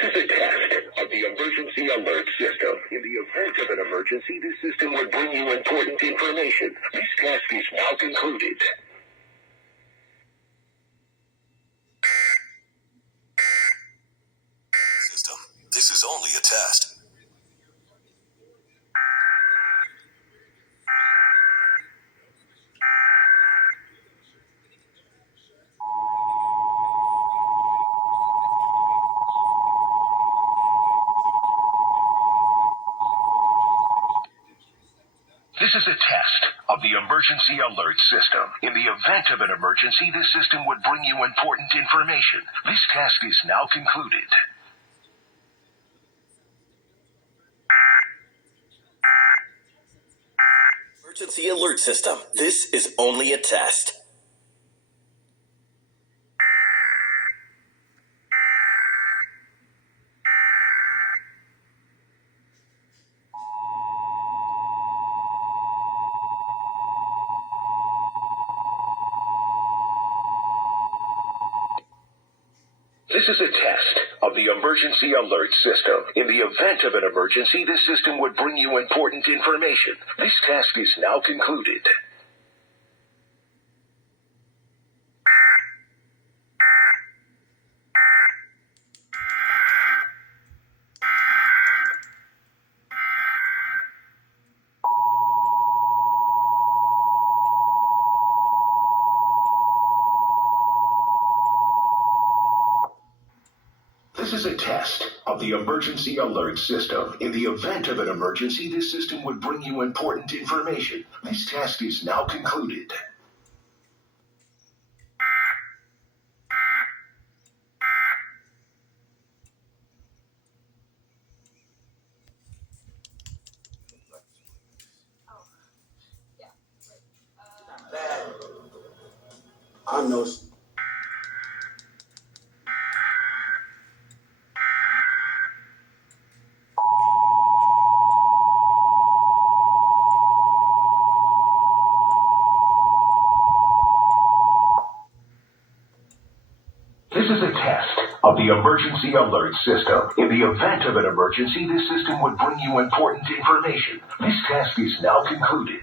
This is a test of the emergency alert system. In the event of an emergency, this system would bring you important information. This task is now concluded. System, this is only a test. This is a test of the emergency alert system. In the event of an emergency, this system would bring you important information. This task is now concluded. Emergency alert system. This is only a test. This is a test of the emergency alert system. In the event of an emergency, this system would bring you important information. This task is now concluded. This is a test of the emergency alert system. In the event of an emergency, this system would bring you important information. This task is now concluded. I know. This is a test of the emergency alert system. In the event of an emergency, this system would bring you important information. This task is now concluded.